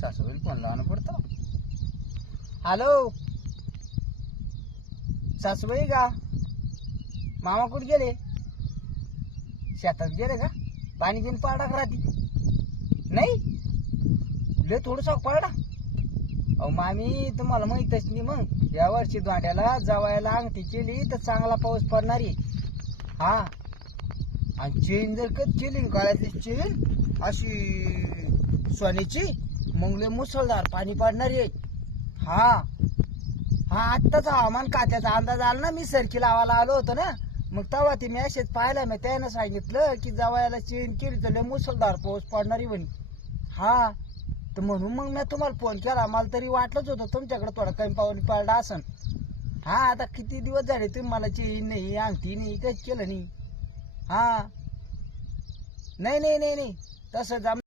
सासूबाई फोन लावणं पडतो. हॅलो सासूबाई का मामा कुठे गेले? शेतात गेले का? पाणी घेऊन पाडा राहते नाही लय थोडसा पाडा. अहो मामी तुम्हाला माहितच नाही मग या वर्षी दोंड्याला जवायला अंगठी केली तर चांगला पाऊस पडणार आहे. हा आणि चेन जर का केली गळ्यातली चेन अशी सोन्याची मग लय मुसळधार पाणी पडणार आहे. हा हा आत्ताच हवामान खात्याचा अंदाज आला ना, मी सरकी लावायला आलो होतो ना, मग तेव्हा ते मॅसेज पाहिला मी त्यानं सांगितलं की जवायला चेन केली तर लय मुसळधार पाऊस पडणार आहे म्हणे. हा तर म्हणून मग मी तुम्हाला फोन केला. मला तरी वाटलंच होतं तुमच्याकडे थोडा कमी पाऊस पडला असन. हा आता किती दिवस झाले तुम्ही मला चेन नाही अंगठी नाही काहीच केलं नाही. हा नाही नाही नाही नाही तसं